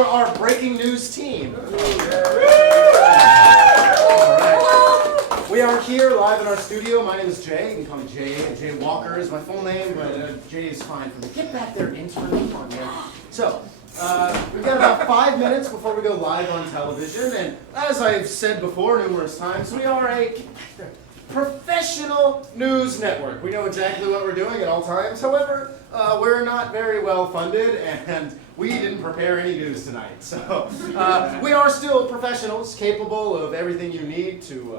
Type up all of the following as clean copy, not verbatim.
for our breaking news team. We are here live in our studio. My name is Jay. You can call me Jay. Jay Walker is my full name, but Jay is fine for me. Get back there, intern. Come on, man. So, we've got about 5 minutes before we go live on television, and as I've said before numerous times, we are a professional news network. We know exactly what we're doing at all times. However, we're not very well funded, and we didn't prepare any news tonight. So we are still professionals, capable of everything you need to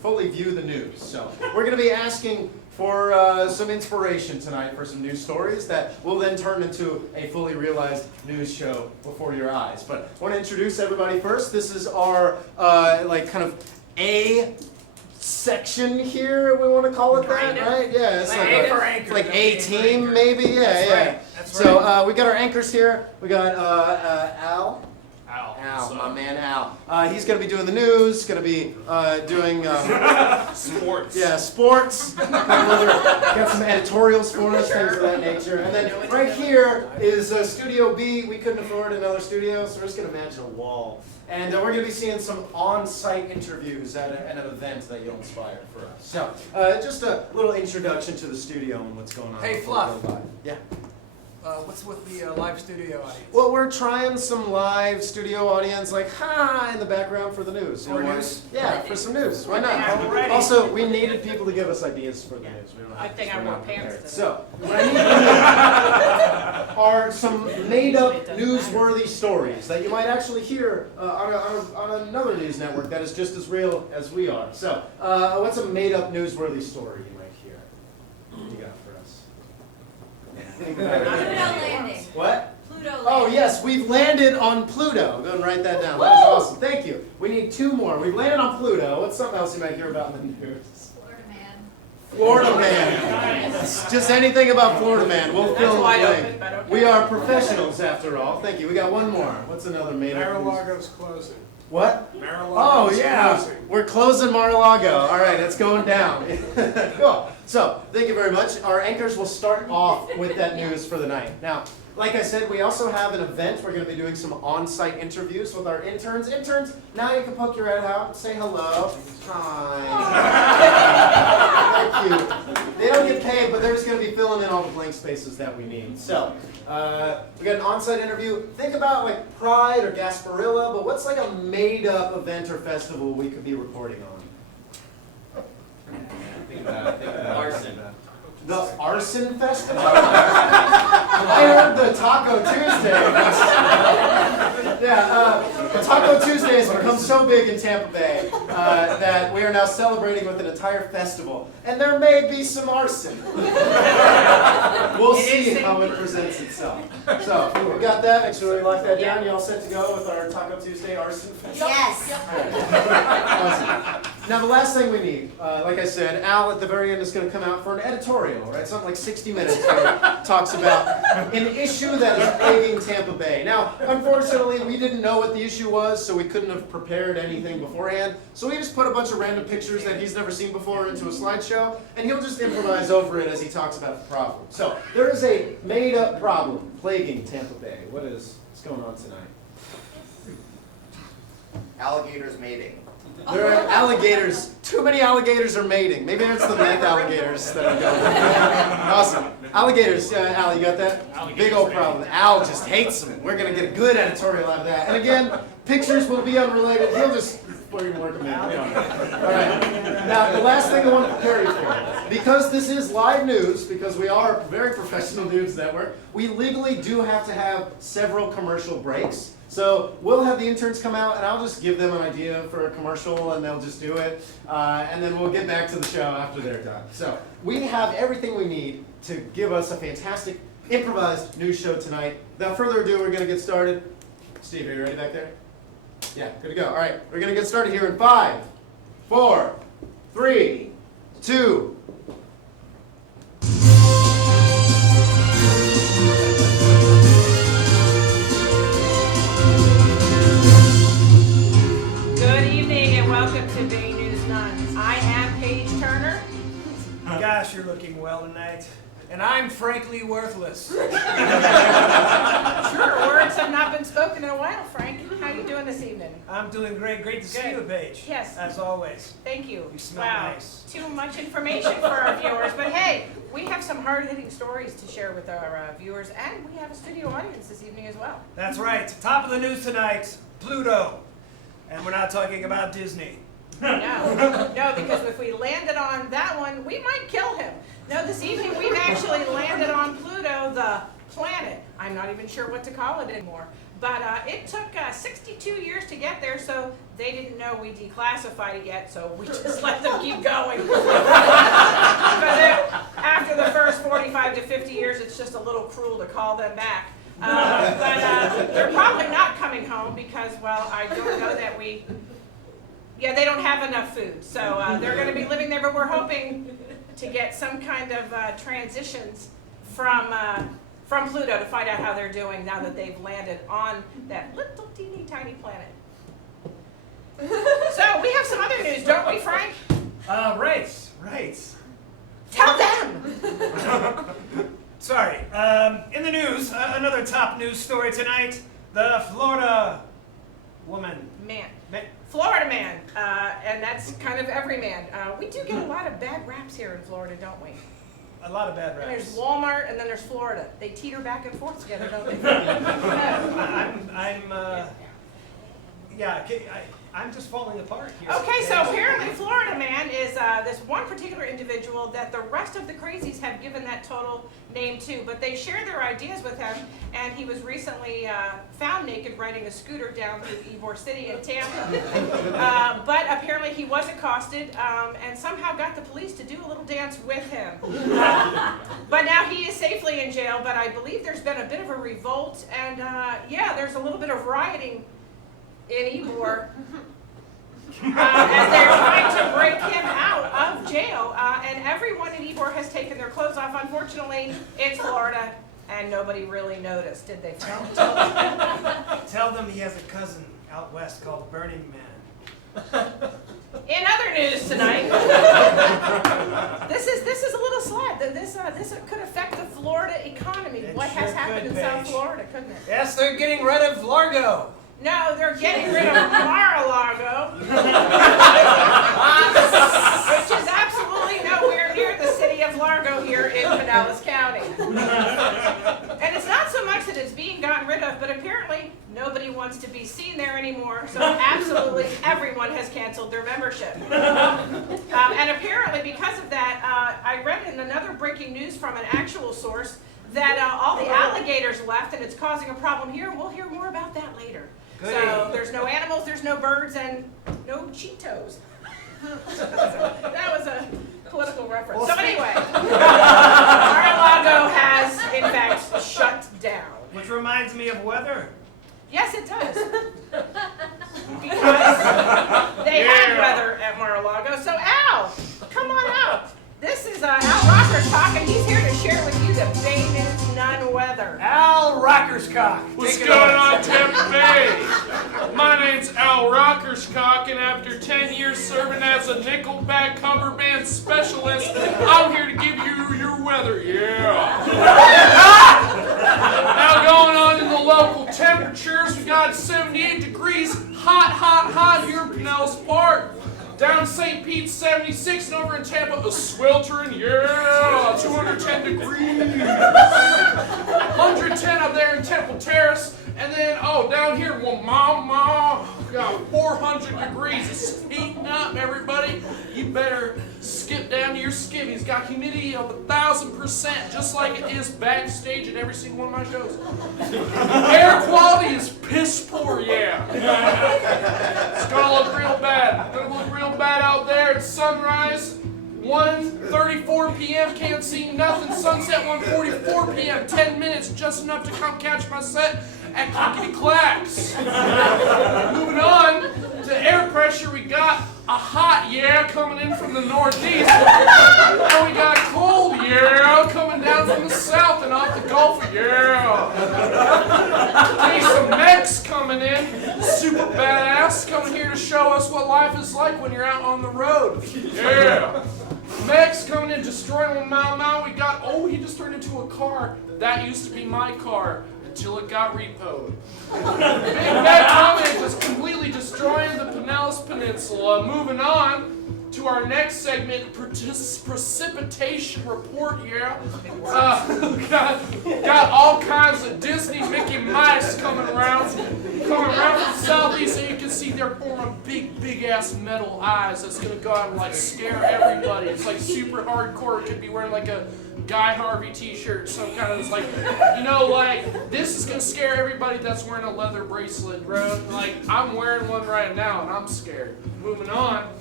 fully view the news. So we're going to be asking for some inspiration tonight for some news stories that will then turn into a fully realized news show before your eyes. But I want to introduce everybody first. This is our kind of A section here, we want to call it that, right? Yeah, it's like A team, maybe. Yeah. That's So right. we got our anchors here. We got Al, my man Al. He's going to be doing the news. Going to be doing Sports. Yeah, sports. Got some editorials for us, things of that nature. And then right here is Studio B. We couldn't afford another studio, so we're just going to imagine a wall. And we're going to be seeing some on-site interviews at an event that you'll inspire for us. So, just a little introduction to the studio and what's going on. Hey, before we Fluff. go live. Yeah. What's with the live studio audience? Well, we're trying some live studio audience, like in the background for the news. For why? news? Yeah, for some news. Why not? Alrighty. Also, we needed people to give us ideas for the news. We don't I have- think we're I wore not pants prepared. today. So, what I need are some made-up newsworthy stories that you might actually hear on another news network that is just as real as we are. So, what's a made-up newsworthy story you might hear? What do you got for us? Pluto landing. What? Pluto landing. Oh yes, we've landed on Pluto. Go and write that down. That was awesome. Thank you. We need 2 more. We've landed on Pluto. What's something else you might hear about in the news? Florida man. Florida Man. Just anything about Florida Man. We'll fill in the wide blank. open, but okay. We are professionals after all. Thank you. We got 1 more. What's another made-up news? Mar-a-Lago's closing. What? Oh Mar-a-Lago's yeah, closing. we're closing Mar-a-Lago. All right, it's going down. Cool. So thank you very much. Our anchors will start off with that news for the night. Now, like I said, we also have an event. We're going to be doing some on-site interviews with our interns. Interns, now you can poke your head out and say hello. Hi. Thank you. They don't get paid, but they're just going to be filling in all the blank spaces that we need. So, we got an on-site interview. Think about like Pride or Gasparilla, but what's like a made-up event or festival we could be reporting on? Arson. The Arson Festival? I heard the Taco Tuesday. The Taco Tuesday has become so big in Tampa Bay that we are now celebrating with an entire festival. And there may be some arson. We'll see how it presents itself. So, we got that. Make sure we lock that down. You all set to go with our Taco Tuesday Arson Festival? Yes. Awesome. Now the last thing we need, like I said, Al at the very end is going to come out for an editorial, right? Something like 60 minutes where he talks about an issue that is plaguing Tampa Bay. Now, unfortunately, we didn't know what the issue was, so we couldn't have prepared anything beforehand. So we just put a bunch of random pictures that he's never seen before into a slideshow, and he'll just improvise over it as he talks about the problem. So there is a made-up problem plaguing Tampa Bay. What's going on tonight? Alligators mating. There are alligators. Too many alligators are mating. Maybe it's the meth alligators that are going. Awesome. Alligators. Al, you got that? Big old problem. Al just hates them. We're going to get a good editorial out of that. And again, pictures will be unrelated. He'll just work them in. All right. Now, the last thing I want to prepare you for, because this is live news, because we are a very professional news network, we legally do have to have several commercial breaks. So we'll have the interns come out, and I'll just give them an idea for a commercial, and they'll just do it. And then we'll get back to the show after they're done. So we have everything we need to give us a fantastic improvised news show tonight. Without further ado, we're going to get started. Steve, are you ready back there? Yeah, good to go. All right, we're going to get started here in 5, 4, 3, 2, Good evening and welcome to Bay News Nuns. I am Paige Turner. Gosh, you're looking well tonight. And I'm frankly worthless. Sure, words have not been spoken in a while, Frank. How are you doing this evening? I'm doing great. Great to see Good. you, Paige. Yes. As always. Thank you. You smell wow. nice. Too much information for our viewers, but hey, we have some hard-hitting stories to share with our viewers, and we have a studio audience this evening as well. That's right. Top of the news tonight, Pluto. And we're not talking about Disney. No, because if we landed on that one, we might kill him. No, this evening we've actually landed on Pluto, the planet. I'm not even sure what to call it anymore. But it took 62 years to get there, so they didn't know we declassified it yet, so we just let them keep going. Because after the first 45 to 50 years, it's just a little cruel to call them back. But they're probably not coming home because, well, I don't know that yeah, they don't have enough food. So they're going to be living there, but we're hoping to get some kind of transitions from Pluto to find out how they're doing now that they've landed on that little teeny tiny planet. So we have some other news, don't we, Frank? Right. Tell them! Sorry. In the news, another top news story tonight. The Florida woman. Florida man, and that's kind of every man. We do get a lot of bad raps here in Florida, don't we? A lot of bad And there's raps. Walmart, and then there's Florida. They teeter back and forth together, don't they? I'm just falling apart here. Okay, so apparently Florida man is this one particular individual that the rest of the crazies have given that total name to, but they share their ideas with him, and he was recently found naked riding a scooter down through Ybor City in Tampa. But apparently he was accosted and somehow got the police to do a little dance with him. But now he is safely in jail, but I believe there's been a bit of a revolt, and yeah, there's a little bit of rioting in Ybor as they're trying to break him out of jail. And everyone in Ybor has taken their clothes off. Unfortunately, it's Florida, and nobody really noticed, did they? Tell them he has a cousin out west called Burning Man. In other news tonight, this is a little sad. This could affect the Florida economy. It What has sure happened could, in South Paige. Florida, couldn't it? Yes, they're getting rid of Largo. No, they're getting rid of Mar-a-Lago, which is absolutely nowhere near the city of Largo here in Pinellas County. And it's not so much that it's being gotten rid of, but apparently nobody wants to be seen there anymore, so absolutely everyone has canceled their membership. And apparently because of that, I read in another breaking news from an actual source that all the alligators left, and it's causing a problem here. We'll hear more about that later. Goody. So there's no animals, there's no birds, and no Cheetos. That was a political reference. Well, So anyway, Mar-a-Lago has in fact shut down. Which reminds me of weather. Yes, it does. Because they had weather at Mar-a-Lago. So Al, come on out. This is Al Rocker's talking. He's here to share with you the Bay News non-weather. Al Rockerscock. What's Take it going away. on, Tampa Bay? My name's Al Rockerscock, and after 10 years serving as a Nickelback cover band specialist, I'm here to give you your weather. Yeah. Now going on in the local temperatures, we got 78 degrees, hot here in Pinellas Park. Down in St. Pete, 76, and over in Tampa, a sweltering, yeah, 210 degrees. 110 up there in Temple Terrace, and then, down here, well, mama, got 400 degrees. It's heating up, everybody. You better skip down to your skivvies. Got humidity of 1,000%, just like it is backstage at every single one of my shows. Air quality is piss poor, yeah. It's gonna look real bad. Out there at sunrise. 1:34 p.m. Can't see nothing. Sunset 1:44 p.m. 10 minutes, just enough to come catch my set at Clickety Clacks. Moving on to air pressure, we got a hot coming in from the northeast. And we got cold coming down from the south and off the Gulf. Okay, some mechs coming in, super badass, coming here to show us what life is like when you're out on the road. Yeah. Mechs coming and destroying one Mau Mau. We got, oh, he just turned into a car. That used to be my car until it got repoed. Big Bad Comment just completely destroying the Pinellas Peninsula. Moving on to our next segment, precipitation report here. Got all kinds of Disney Mickey Mice coming around from southeast, and you can see they're forming big ass metal eyes that's gonna go out and like scare everybody. It's like super hardcore. It could be wearing like a Guy Harvey t-shirt, some kind of like, you know, like this is gonna scare everybody that's wearing a leather bracelet, bro. Like I'm wearing one right now and I'm scared. Moving on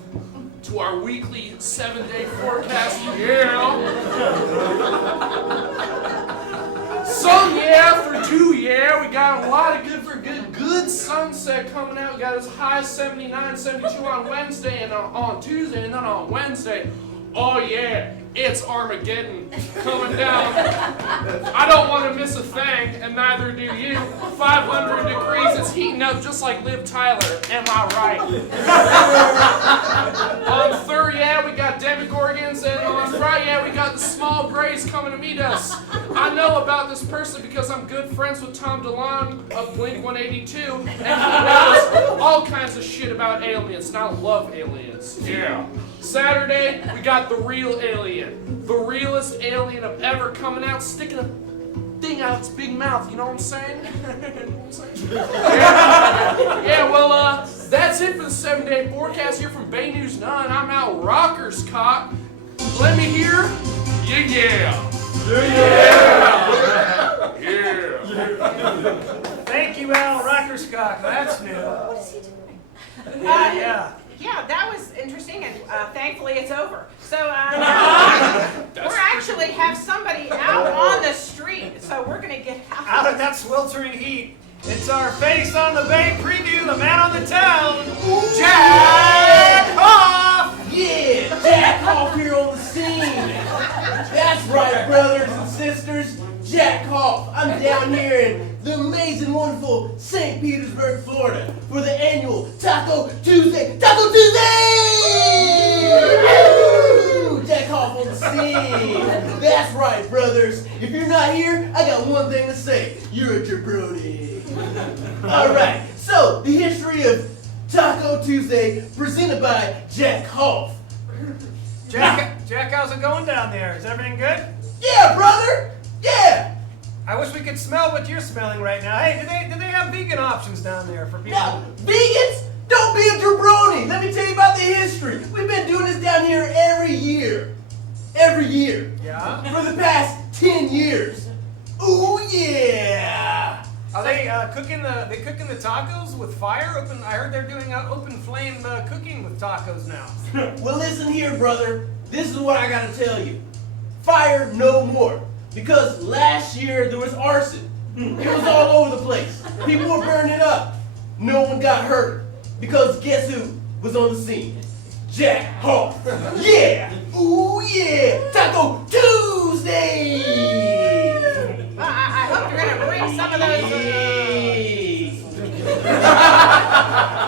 to our weekly 7-day forecast. Some for 2 we got a lot of good sunset coming out. We got as high as 79, 72 on Wednesday and on Tuesday, and then on Wednesday, oh yeah, it's Armageddon coming down. I don't want to miss a thing, and neither do you. 500 degrees, it's heating up just like Liv Tyler. Am I right? On Thursday, we got Demogorgons, and on Friday, we got the Small Grays coming to meet us. I know about this person because I'm good friends with Tom DeLonge of Blink-182, and he knows all kinds of shit about aliens, and I love aliens. Yeah. Saturday, we got the real alien. The realest alien of ever coming out, sticking a thing out its big mouth, you know what I'm saying? Yeah, well, that's it for the 7-day forecast here from Bay News 9. I'm Al Rockerscock. Let me hear, yeah. Thank you, Al Rockerscock. That's new. What is he doing? Yeah. Yeah, that was interesting, and thankfully it's over. So we're actually have somebody out on the street, so we're gonna get Out of that sweltering heat, it's our Face on the Bay preview, the man on the town, Jack Hoff! Yeah, Jack Hoff here on the scene. That's right, brothers and sisters. Jack Hoff. I'm down here in the amazing, wonderful St. Petersburg, Florida, for the annual Taco Tuesday. Taco Tuesday! Woo! Jack Hoff on the scene. That's right, brothers. If you're not here, I got one thing to say. You're a jabroni. All right. So the history of Taco Tuesday, presented by Jack Hoff. Jack, how's it going down there? Is everything good? Yeah, brother. Yeah. I wish we could smell what you're smelling right now. Hey, do they have vegan options down there for people? Now, vegans, don't be a jabroni. Let me tell you about the history. We've been doing this down here every year. Every year. Yeah? For the past 10 years. Ooh, yeah. Are they cooking the tacos with fire? I heard they're doing open flame cooking with tacos now. Well, listen here, brother. This is what I gotta tell you. Fire no more. Because last year there was arson. It was all over the place. People were burning it up. No one got hurt. Because guess who was on the scene? Jack Hoff. Yeah! Ooh yeah! Taco Tuesday! I hope you're gonna bring some of those.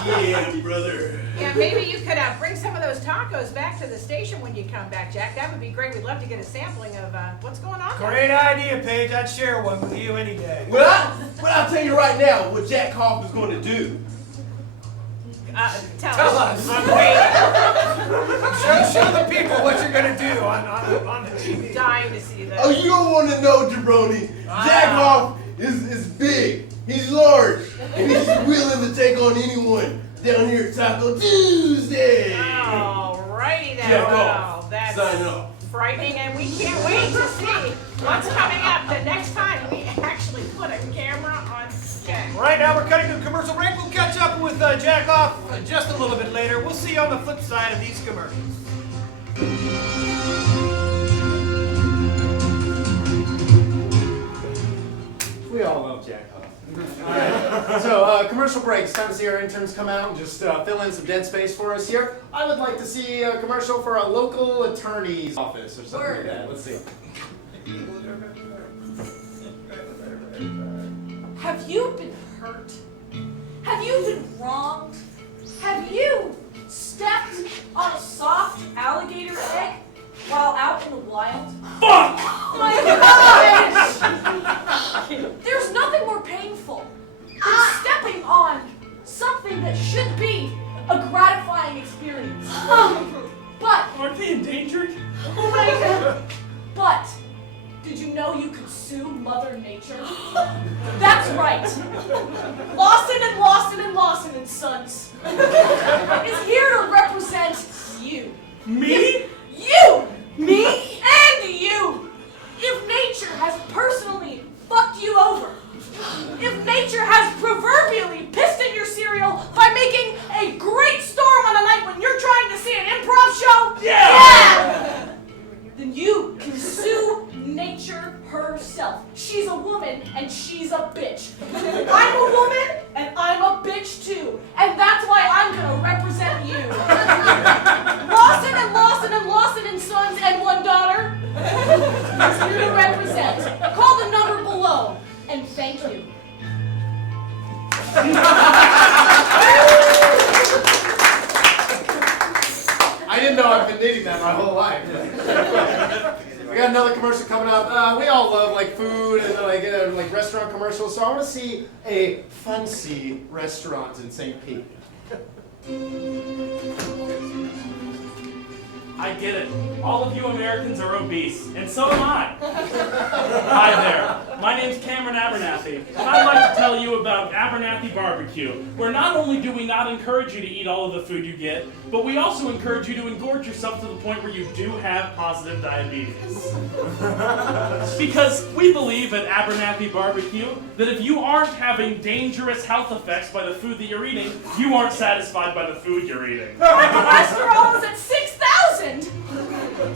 Yeah, brother. Yeah, maybe you could bring some of those tacos back to the station when you come back, Jack. That would be great. We'd love to get a sampling of what's going on. Great idea, Paige. I'd share one with you any day. Well, I'll tell you right now what Jack Hoff is going to do. Tell us. I'm waiting. Show the people what you're gonna do on the TV. Dying to see that. Oh, you don't want to know, jabroni. Jack Hoff is big. He's large. And he's willing to take on anyone down here at Taco Tuesday. Alrighty then. Jack Wow, Hoff. that's Sign off. frightening, and we can't wait to see what's coming up the next time we actually put a camera on Jack. Right now we're cutting to a commercial break. We'll catch up with Jack Hoff just a little bit later. We'll see you on the flip side of these commercials. We all love Jack Hoff. All right. So, commercial break. It's time to see our interns come out and just fill in some dead space for us here. I would like to see a commercial for a local attorney's office or something like that. Let's see. Have you been hurt? Have you been wronged? Have you stepped on a soft alligator egg while out in the endangered. Right. But did you know you could sue Mother Nature? That's right. Lawson and Lawson and Lawson and Sons is here to represent you. Me? You! Me? And you! If nature has personally fucked you over, if nature has proverbially pissed in your cereal by making a great storm on a night when you're trying to see an improv show, Yeah! then you can sue nature herself. She's a woman and she's a bitch. I'm a woman and I'm a bitch too. And that's why I'm gonna represent you. Lawson and Lawson and Lawson and Sons and one daughter is here to represent. Call the number below and thank you. I didn't know I've been needing that my whole life. We got another commercial coming up. We all love like food and like restaurant commercials, so I want to see a Funcy restaurant in St. Pete. I get it. All of you Americans are obese, and so am I. Hi there. My name's Cameron Abernathy, and I'd like to tell you about Abernathy Barbecue, where not only do we not encourage you to eat all of the food you get, but we also encourage you to engorge yourself to the point where you do have positive diabetes. Because we believe at Abernathy Barbecue that if you aren't having dangerous health effects by the food that you're eating, you aren't satisfied by the food you're eating. My cholesterol is at 6,000.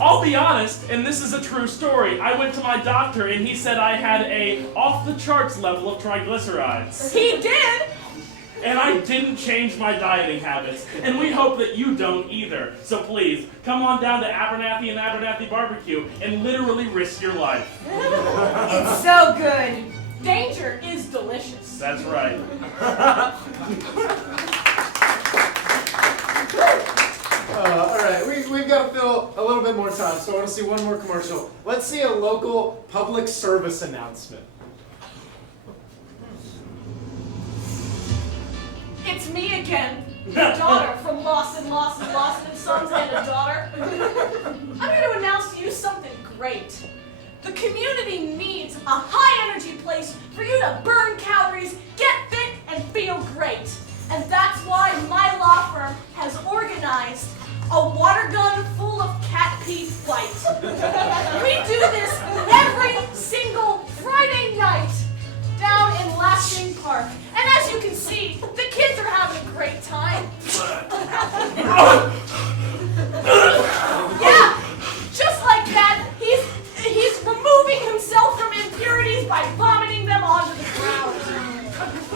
I'll be honest, and this is a true story. I went to my doctor and he said I had a off-the-charts level of triglycerides. He did. And I didn't change my dieting habits. And we hope that you don't either. So please, come on down to Abernathy and Abernathy Barbecue and literally risk your life. It's so good. Danger is delicious. That's right. All right, we've got to fill a little bit more time, so I want to see one more commercial. Let's see a local public service announcement. It's me again, your daughter from Lawson, Lawson, Lawson and Sons and a daughter. I'm here to announce to you something great. The community needs a high-energy place for you to burn calories, get fit, and feel great. And that's why my law firm has organized a water gun full of cat pee fights. We do this every single Friday night down in Lansing Park. And as you can see, the kids are having a great time. Yeah, just like that, he's removing himself from impurities by vomiting them onto the ground.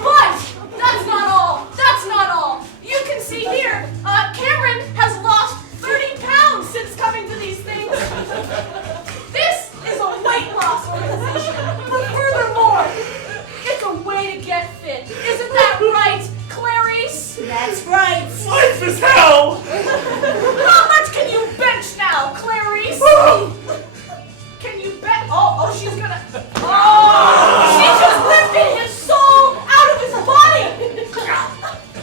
But that's not all. That's not all. You can see here, Cameron has lost 30 pounds since coming to these things. This is a weight loss organization. But furthermore, it's a way to get fit. Isn't that right, Clarice? That's right. Life is hell! How much can you bench now, Clarice? Can you bet? Oh, she's gonna. Oh, she just lifted his soul out of his body.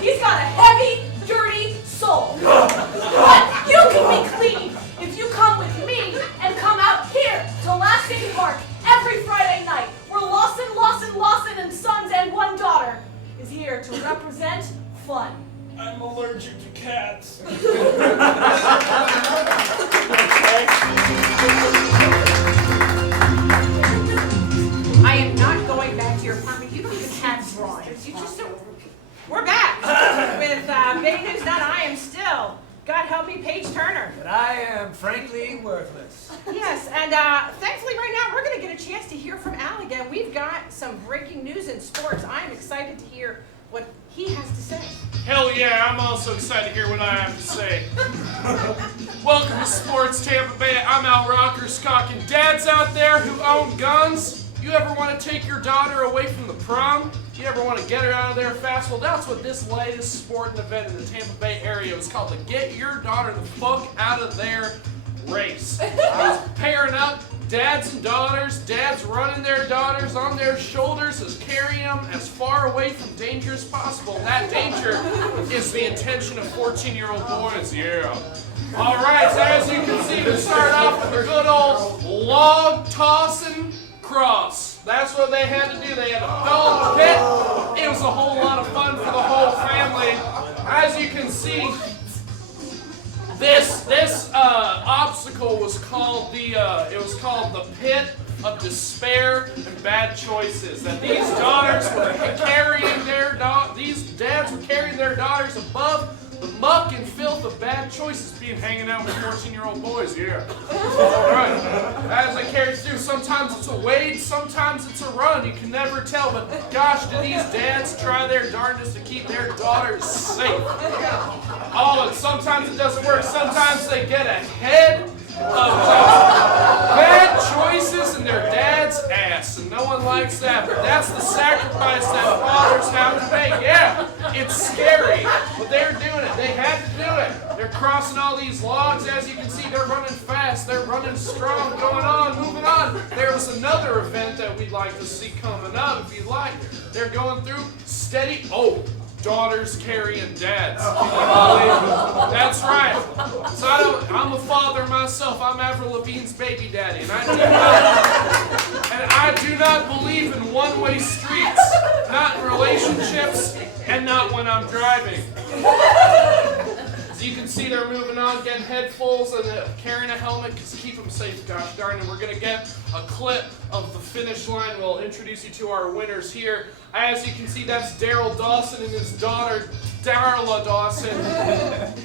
He's got a heavy, dirty soul. But you can be clean if you come with me and come out here to Lansing Park every Friday night, where Lawson, Lawson, Lawson and Sons and one daughter is here to represent fun. I'm allergic to cats. I am not going back to your apartment. You don't even have drawings. You just don't. We're back with Big News Done. I am still, God help me, Paige Turner. But I am frankly worthless. Yes, and thankfully right now we're going to get a chance to hear from Al again. We've got some breaking news in sports. I am excited to hear what he has to say. Hell yeah, I'm also excited to hear what I have to say. Welcome to Sports Tampa Bay. I'm Al Rockerscock, and dads out there who own guns, you ever want to take your daughter away from the prom? You ever want to get her out of there fast? Well, that's what this latest sporting event in the Tampa Bay area was called, the Get Your Daughter the Fuck Out of There race. I was pairing up dads and daughters, dads running their daughters on their shoulders as carrying them as far away from danger as possible. That danger is the attention of 14-year-old boys, yeah. All right, so as you can see, we start off with a good old log tossing cross. That's what they had to do. They had to fill the pit. It was a whole lot of fun for the whole family. As you can see, this obstacle was called the pit of despair and bad choices. That these daughters were carrying these dads were carrying their daughters above the muck and filth of bad choices, being hanging out with 14-year-old boys. Yeah. All right. As they carry through, sometimes it's a wade, sometimes it's a run. You can never tell. But gosh, do these dads try their darndest to keep their daughters safe? Oh, and sometimes it doesn't work. Sometimes they get ahead of bad choices in their dad's ass, and no one likes that. But that's the sacrifice that fathers have to make. Yeah, it's scary, but they're doing it. They had to do it. They're crossing all these logs. As you can see, they're running fast. They're running strong. Going on, moving on. There was another event that we'd like to see coming up. If you like, they're going through steady. Oh. Daughters carrying dads. That's right. So I'm a father myself. I'm Avril Lavigne's baby daddy, and I do not believe in one-way streets, not in relationships, and not when I'm driving. As you can see, they're moving on, getting headfuls, and carrying a helmet to keep them safe. Gosh darn it, we're gonna get a clip of the finish line. We'll introduce you to our winners here. As you can see, that's Daryl Dawson and his daughter, Darla Dawson.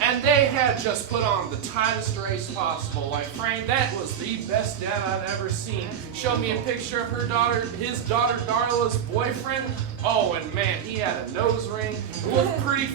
And they had just put on the tightest race possible. Like, Frank, that was the best dad I've ever seen. Showed me a picture of his daughter Darla's boyfriend. Oh, and man, he had a nose ring. Looked pretty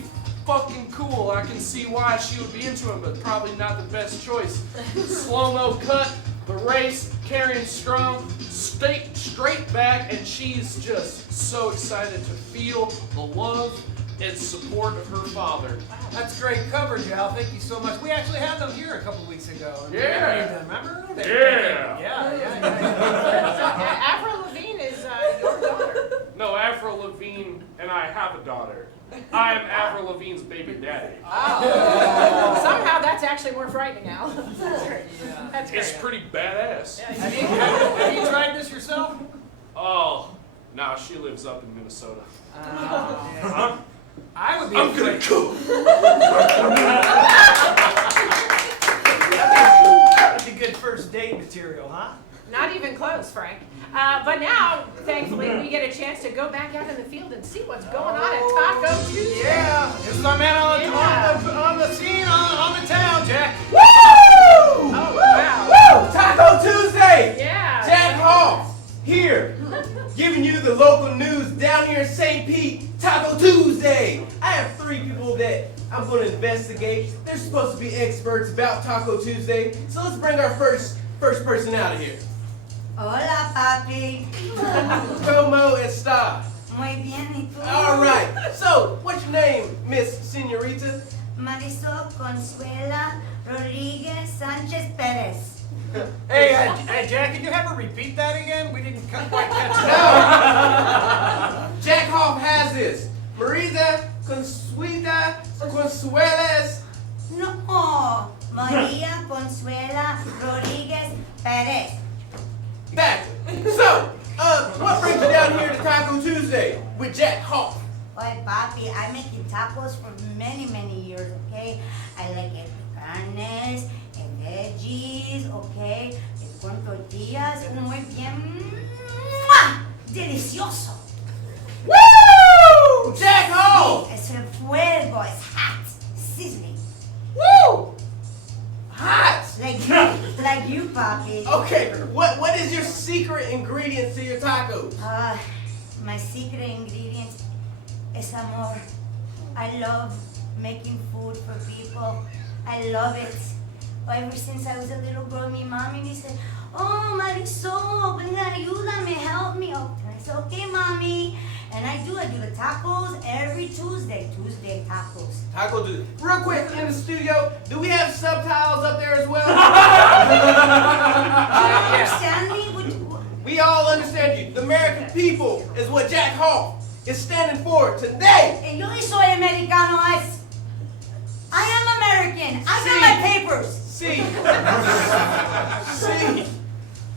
fucking cool. I can see why she would be into him, but probably not the best choice. Slow-mo cut, the race, carrying strong, straight back, and she's just so excited to feel the love and support of her father. That's great coverage, Al. Thank you so much. We actually had them here a couple weeks ago. Yeah. Remember? Yeah. Avril Lavigne is your daughter. No, Avril Lavigne and I have a daughter. I am Avril Lavigne's baby daddy. Somehow that's actually more frightening, Al. That's great. It's pretty badass. Have you tried this yourself? Oh, nah, she lives up in Minnesota. I would be I'm gonna go. That'd be good first date material, huh? Not even close, Frank. But now, thankfully, we get a chance to go back out in the field and see what's going on at Taco Tuesday. Yeah, this is our man on the scene, on the town, Jack. Woo! Oh, wow. Woo! Taco Tuesday! Yeah. Jack Hall here, giving you the local news down here in St. Pete. Taco Tuesday! I have 3 people that I'm going to investigate. They're supposed to be experts about Taco Tuesday. So let's bring our first person out of here. Hola, papi. Como está? Muy bien, ¿y tú? All right. So, what's your name, Miss Senorita? Marisol Consuela Rodriguez Sanchez Perez. Hey, Jack, can you have her repeat that again? We didn't quite catch No. that. Jack Hoff has this. Marisa Consuela Consuelas. No, Maria Consuela Rodriguez Perez. Back. So, what brings you down here to Taco Tuesday with Jack Hoff? Oye, papi, I'm making tacos for many, many years, okay? I like it carnes, and veggies, okay? Con tortillas, muy bien. ¡Mua! Delicioso. Woo! Jack Hoff! Es el fuego, it's hot, sizzling. Woo! Hot! Like you, papi. Okay, what is your secret ingredients to your tacos? My secret ingredient is amor. I love making food for people. I love it. Ever since I was a little girl, my mommy said, "Oh, Marisol, ayúdame, help me." Oh, I said, "Okay, mommy." And I do the tacos every Tuesday tacos. Taco Tuesday. Real quick, in the studio, do we have subtitles up there as well? Understand me? We all understand you. The American people is what Jack Hoff is standing for today. Yo soy americano. I am American. I got my papers. See. See.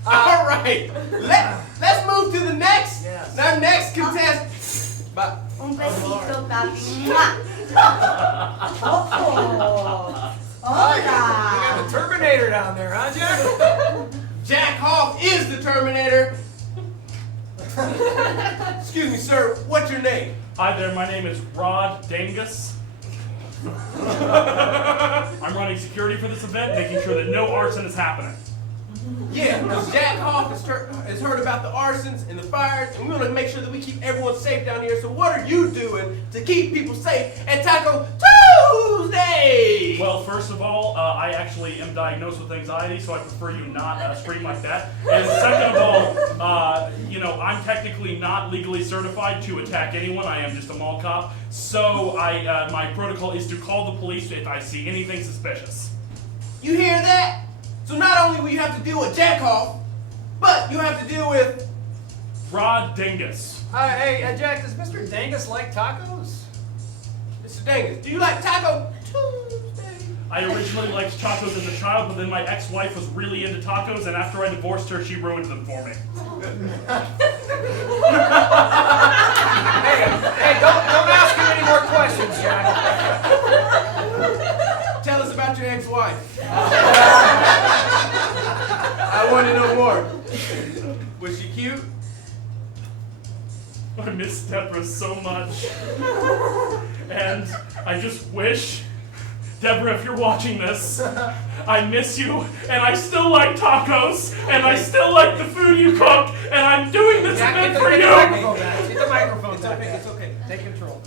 All right. Let's move to the next. Yes. Our next contestant. But Un besito, papi. Mwah. Oh. You got Hola. the Terminator down there, huh, Jack? Jack Hoff is the Terminator. Excuse me, sir. What's your name? Hi there, my name is Rod Dangus. I'm running security for this event, making sure that no arson is happening. Yeah, because Jack Hoff has heard about the arsons and the fires, and we want to make sure that we keep everyone safe down here. So what are you doing to keep people safe at Taco Tuesday? Well, first of all, I actually am diagnosed with anxiety, so I prefer you not scream like that. And second of all, you know, I'm technically not legally certified to attack anyone. I am just a mall cop. So my protocol is to call the police if I see anything suspicious. You hear that? So not only will you have to deal with Jack Hoff, but you have to deal with... Rod Dangus. Hey, Jack, does Mr. Dangus like tacos? Mr. Dangus, do you like Taco Tuesday? I originally liked tacos as a child, but then my ex-wife was really into tacos, and after I divorced her, she ruined them for me. Hey, don't ask him any more questions, Jack. Tell us about your ex-wife. I want to know more. Was she cute? I miss Deborah so much. And I just wish, Deborah, if you're watching this, I miss you, and I still like tacos, and I still like the food you cook, and I'm doing this Jack, event get for the you! microphone back. Get the microphone It's back. okay, it's okay. Take control.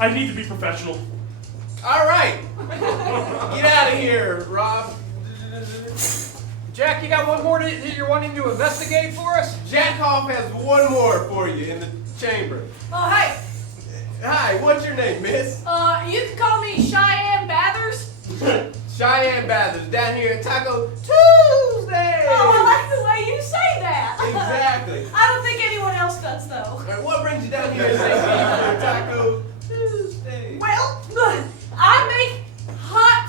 I need to be professional. All right. Get out of here, Rob. Jack, you got one more that you're wanting to investigate for us? Jack Hoff has one more for you in the chamber. Oh, hey, Hi, what's your name, miss? you can call me Cheyenne Bathers. Cheyenne Bathers, down here at Taco Tuesday. Oh, I like the way you say that. Exactly. I don't think anyone else does, though. All right, what brings you down here to St. Pete for Taco Tuesday? Well, I make hot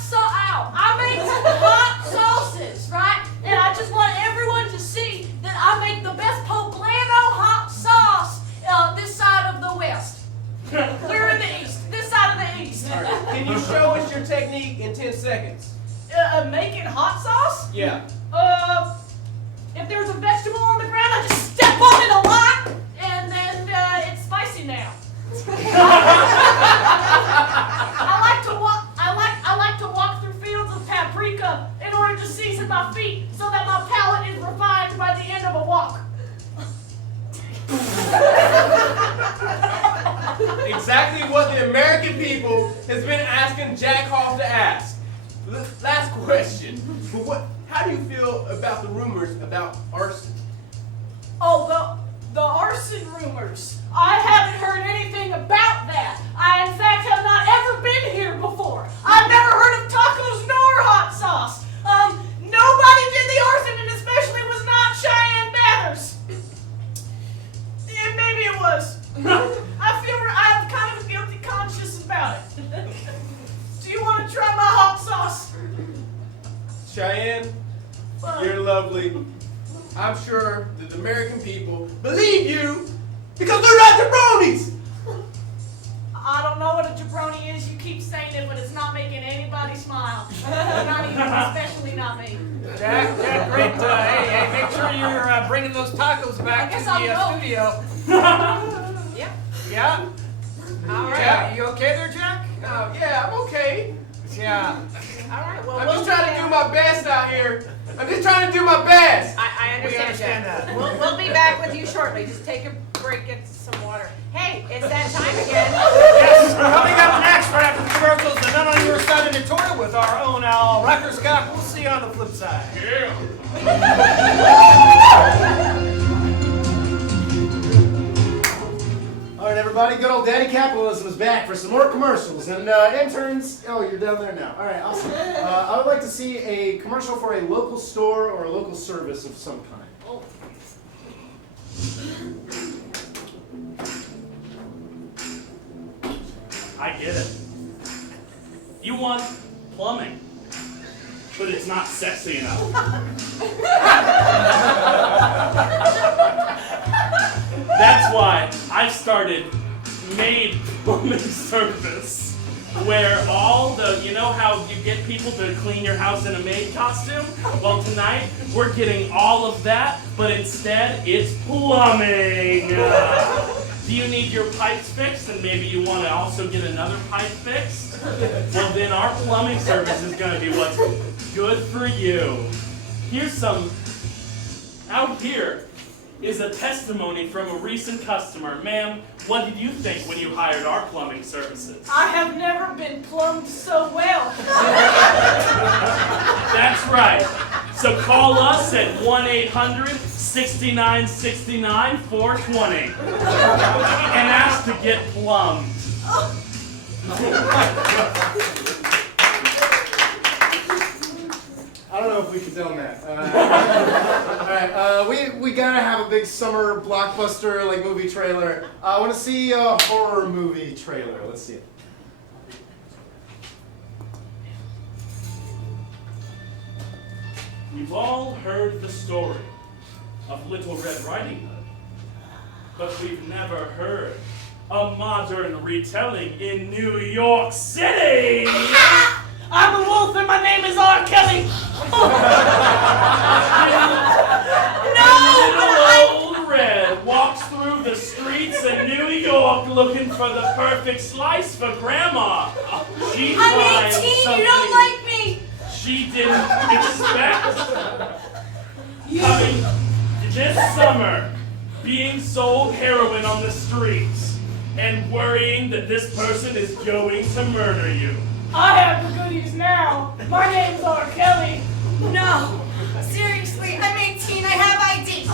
sauces, right? And I just want everyone to see that I make the best poblano hot sauce this side of the west. We're in the east. This side of the east. All right, can you show us your technique in 10 seconds? Making hot sauce? Yeah. If there's a vegetable on the ground, I just step on it a lot, and then it's spicy now. I like to walk through fields of paprika in order to season my feet so that my palate is refined by the end of a walk. Exactly what the American people has been asking Jack Hoff to ask. Last question. How do you feel about the rumors about arson? Oh, the arson rumors. I haven't heard anything about that. I, in fact, have not ever been here before. I've never heard of tacos nor hot sauce. Nobody did the arson, and especially was not Cheyenne Bathers. Yeah, maybe it was. I have kind of a guilty conscience about it. Do you want to try my hot sauce? Cheyenne, you're lovely. I'm sure that the American people believe you because they're not jabronis. I don't know what a jabroni is. You keep saying it, but it's not making anybody smile. Not even, especially not me. Jack, great. Hey, make sure you're bringing those tacos back I guess to I'll the go. studio. Yep. Yeah? All right. Yeah, you okay there, Jack? Yeah, I'm okay. Yeah. All right. Well, I'm we'll just be trying to back. do my best out here. I'm just trying to do my best. I We understand, understand Jack. that. We'll be back with you shortly. Just take a break, get some water. Hey, it's that time again. Yes, coming up next, right after the commercials, the None on Your Side editorial with our own Al Ruckerscott. We'll see you on the flip side. Yeah. All right, everybody, good old Daddy Capitalism is back for some more commercials. And interns, oh, you're down there now. All right, awesome. I would like to see a commercial for a local store or a local service of some kind. I get it. You want plumbing, but it's not sexy enough. That's why I've started Maid Plumbing Service, where all the, you know how you get people to clean your house in a maid costume? Well, tonight we're getting all of that, but instead it's plumbing. Do you need your pipes fixed, and maybe you want to also get another pipe fixed? Well, then our plumbing service is going to be what's good for you. Here's some, out here is a testimony from a recent customer. Ma'am, what did you think when you hired our plumbing services? I have never been plumbed so well. That's right. So call us at 1-800-6969-420 and ask to get plumbed. I don't know if we condone that. All right, we gotta have a big summer blockbuster like movie trailer. I want to see a horror movie trailer. Let's see it. We've all heard the story of Little Red Riding Hood, but we've never heard a modern retelling in New York City. I'm a wolf and my name is R. Kelly. Little old Red walks through the streets of New York looking for the perfect slice for Grandma. She I'm finds 18, you something don't like me. she didn't expect. Coming this summer, being sold heroin on the streets and worrying that this person is going to murder you. I have the goodies now. My name's R. Kelly. No. Seriously, I'm 18. I have ID.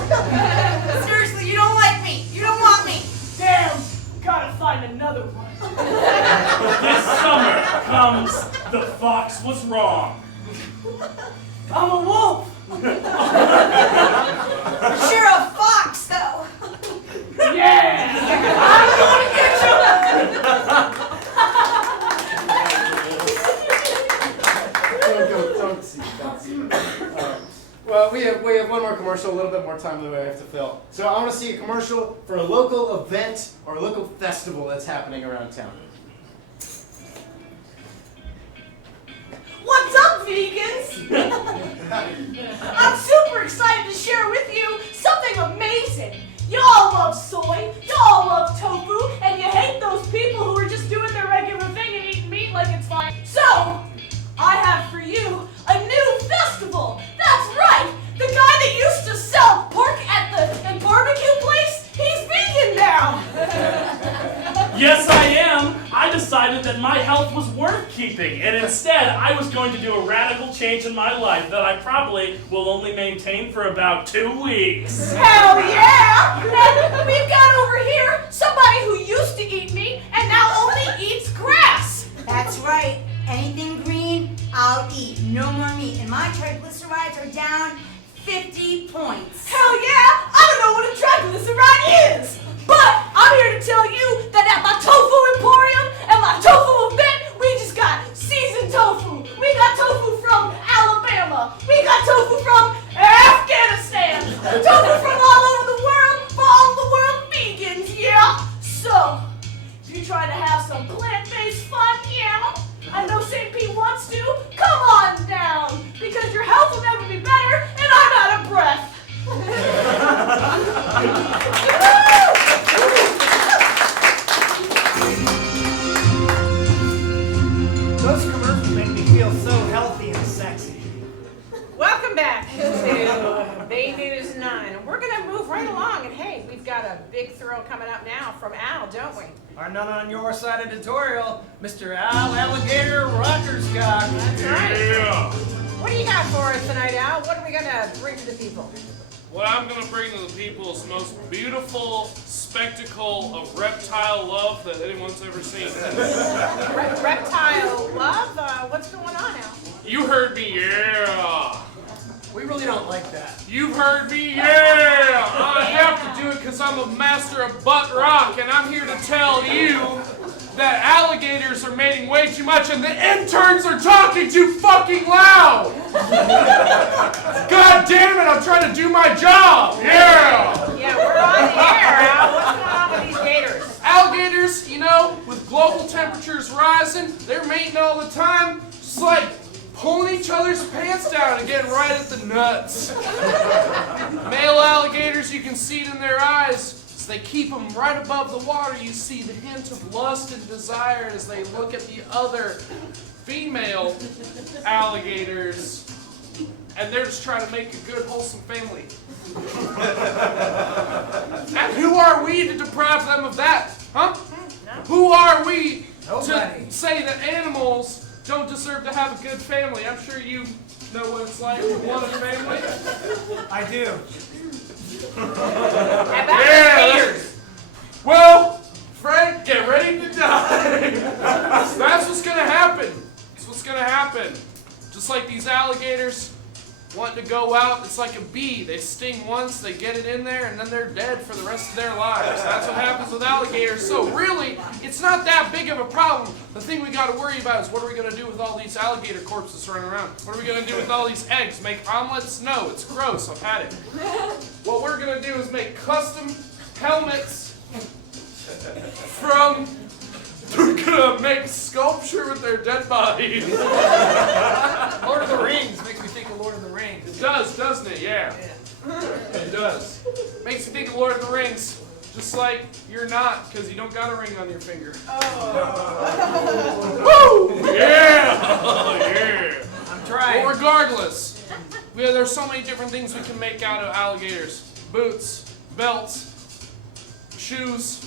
Seriously, you don't like me. You don't want me. Damn, gotta find another one. This summer comes The Fox Was Wrong. I'm a wolf. You're a fox, though. Yeah. I'm gonna get you. Don't see. Well, we have one more commercial, a little bit more time than we have to fill. So I want to see a commercial for a local event or a local festival that's happening around town. What's up, vegans? I'm super excited to share with you something amazing. Y'all love soy, y'all love tofu, and you hate those people who are just doing their regular thing and eating meat like it's fine. So, I have for you a new festival. That's right, the guy that used to sell pork at the barbecue place, he's vegan now. Yes, I am. I decided that my health was worth keeping, and instead I was going to do a radical change in my life that I probably will only maintain for about 2 weeks. Hell yeah! And we've got over here somebody who used to eat meat and now only eats grass. That's right. Anything green, I'll eat. No more meat. And my triglycerides are down 50 points. Hell yeah! I don't know what a triglyceride is, but I'm here to tell you that at my tofu emporium and my tofu event, we just got seasoned tofu. We got tofu from Alabama. We got tofu from Afghanistan. Tofu from all over the world for all the world vegans, yeah? So, if you try to have some plant-based fun, yeah, I know St. Pete wants to, come on down, because your health will never be better, and I'm out of breath. Those commercials make me feel so healthy and sexy. Welcome back to Bay News 9. We're going to move right along, and hey, we've got a big thrill coming up now from Al, don't we? Our none on your side editorial, Mr. Al Alligator Rockerscock. That's right. Yeah. What do you have for us tonight, Al? What are we going to bring to the people? What I'm going to bring to the people is the most beautiful spectacle of reptile love that anyone's ever seen. Reptile love? What's going on, Al? You heard me, yeah. We really don't like that. You've heard me, yeah. I have to do it because I'm a master of butt rock, and I'm here to tell you that alligators are mating way too much and the interns are talking too fucking loud. God damn it, I'm trying to do my job. Yeah. Yeah, we're on the air, Al. What's going on with these gators? Alligators, you know, with global temperatures rising, they're mating all the time, just like pulling each other's pants down and getting right at the nuts. Male alligators, you can see it in their eyes. As they keep them right above the water, you see the hint of lust and desire as they look at the other female alligators. And they're just trying to make a good, wholesome family. And who are we to deprive them of that? Huh? Who are we to say that animals don't deserve to have a good family? I'm sure you know what it's like to want a family. I do. Yeah. Well, Frank, get ready to die. That's what's gonna happen. That's what's gonna happen. Just like these alligators wanting to go out, it's like a bee. They sting once, they get it in there, and then they're dead for the rest of their lives. That's what happens with alligators. So really, it's not that big of a problem. The thing we got to worry about is what are we going to do with all these alligator corpses running around? What are we going to do with all these eggs? Make omelets? No, it's gross. I've had it. What we're going to do is make custom helmets from... We're gonna make sculpture with their dead bodies. Lord of the Rings makes me think of Lord of the Rings. It does, doesn't it? Yeah. It does. Makes you think of Lord of the Rings, just like you're not, because you don't got a ring on your finger. Oh. Woo! Yeah! Yeah! I'm trying. But regardless, there's so many different things we can make out of alligators. Boots, belts, shoes,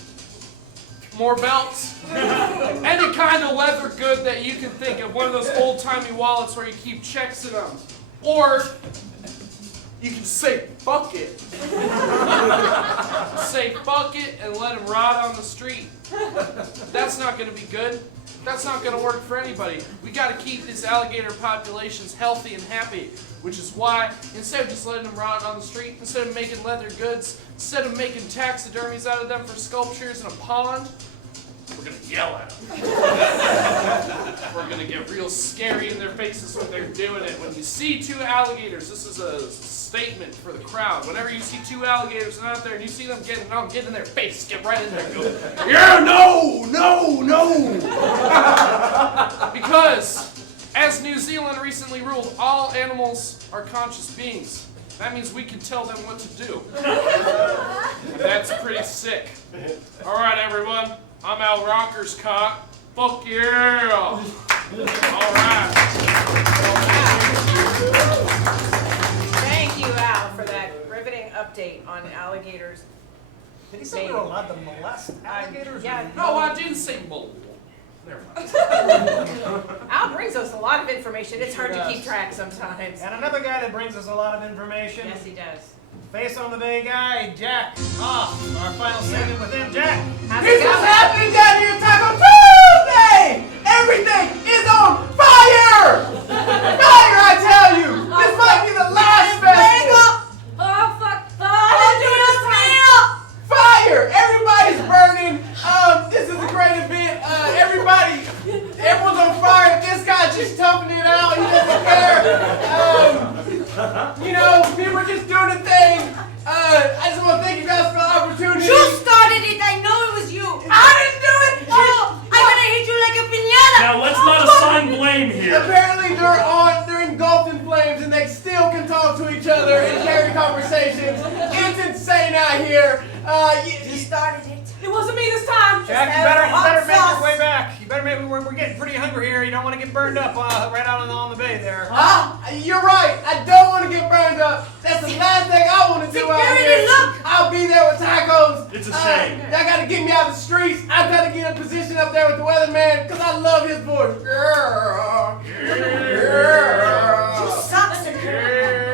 more belts, any kind of leather good that you can think of. One of those old-timey wallets where you keep checks in them. Or you can say, fuck it. Say, fuck it and let them rot on the street. That's not going to be good. That's not going to work for anybody. We got to keep these alligator populations healthy and happy, which is why instead of just letting them rot on the street, instead of making leather goods, instead of making taxidermies out of them for sculptures in a pond, we're going to yell at them. We're going to get real scary in their faces when they're doing it. When you see two alligators, this is a statement for the crowd. Whenever you see two alligators out there and you see them get in their face, get right in there and go, yeah, no, no, no. Because, as New Zealand recently ruled, all animals are conscious beings. That means we can tell them what to do. And that's pretty sick. All right, everyone. I'm Al Rocker's cock. Fuck yeah! All right. Thank you, Al, for that riveting update on alligators. Did he say we were allowed to molest alligators? Yeah. No, I didn't say bull. Never mind. Al brings us a lot of information. It's hard to keep track sometimes. And another guy that brings us a lot of information. Yes, he does. Face on the Bay guy, Jack Off. Our final segment with him, Jack. How's Here's it what's going? happening down here, Taco Tuesday! Everything is on fire! Fire, I tell you! This might be the last festival! Oh, fuck. Fire! Everybody's burning. This is a great event. Everyone's on fire. This guy's just toughing it out. He doesn't care. People are just doing a thing. I just want to thank you guys for the opportunity. You started it. I know it was you. I didn't do it. Oh, I'm gonna hit you like a piñata. Now let's not assign blame here. Apparently they're engulfed in flames and they still can talk to each other and carry conversations. It's insane out here. You started it. It wasn't me this time. Jack, you better make your way back. You better make. We're getting pretty hungry here. You don't want to get burned up right out on the bay there. You're right. I don't want to get burned up. That's the last thing I want to do out Security, here. look. I'll be there with tacos. It's a shame. Y'all got to get me out of the streets. I got to get a position up there with the weatherman because I love his voice. Girl. You suck, security.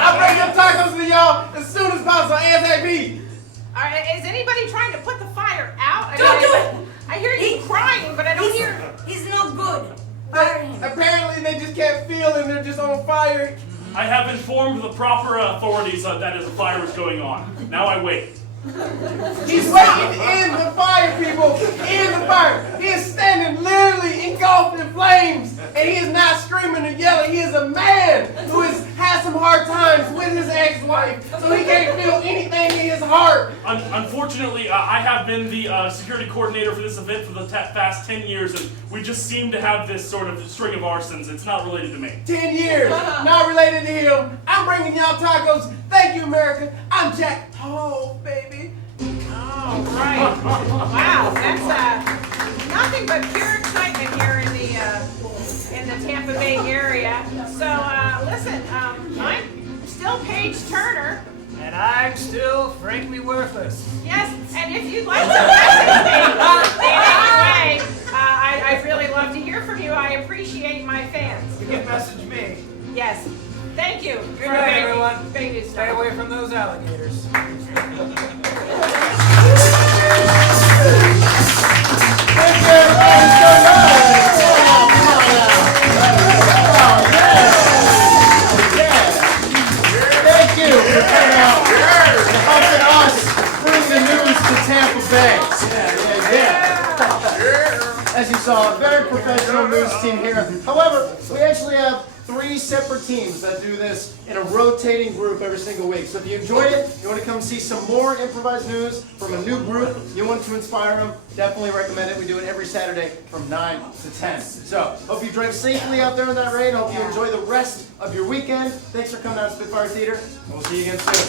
I'll bring them tacos to y'all as soon as possible, ASAP. All right, is anybody trying to put the fire out? Don't do it. I hear you crying, but I don't hear. He's no good. Fire him. Apparently they just can't feel and they're just on fire. I have informed the proper authorities that a fire is going on. Now I wait. He's waiting in the fire, people. In the fire. He is standing literally engulfed in flames. And he is not screaming or yelling. He is a man who has had some hard times with his ex-wife. So he can't feel anything in his heart. Unfortunately, I have been the security coordinator for this event for the past 10 years, and we just seem to have this sort of string of arsons. It's not related to me. 10 years. Not related to him. I'm bringing y'all tacos. Thank you, America. I'm Jack Paul, baby. All right. Wow, that's nothing but pure excitement here in the Tampa Bay area. So listen, I'm still Paige Turner. And I'm still frankly worthless. Yes, and if you'd like to message me in any way, I'd really love to hear from you. I appreciate my fans. You can message me. Yes. Thank you. Good night, everyone. Baby Stay stuff. away from those alligators. Thank you, everybody. So nice. Come on now. Oh, yeah. Thank you for coming out and helping us bring the news to Tampa Bay. Yeah. As you saw, a very professional news team here. However, we actually have 3 separate teams that do this in a rotating group every single week. So if you enjoy it, you want to come see some more improvised news from a new group, you want to inspire them, definitely recommend it. We do it every Saturday from 9 to 10. So, hope you drive safely out there in that rain. Hope you enjoy the rest of your weekend. Thanks for coming out to Spitfire Theater, and we'll see you again soon.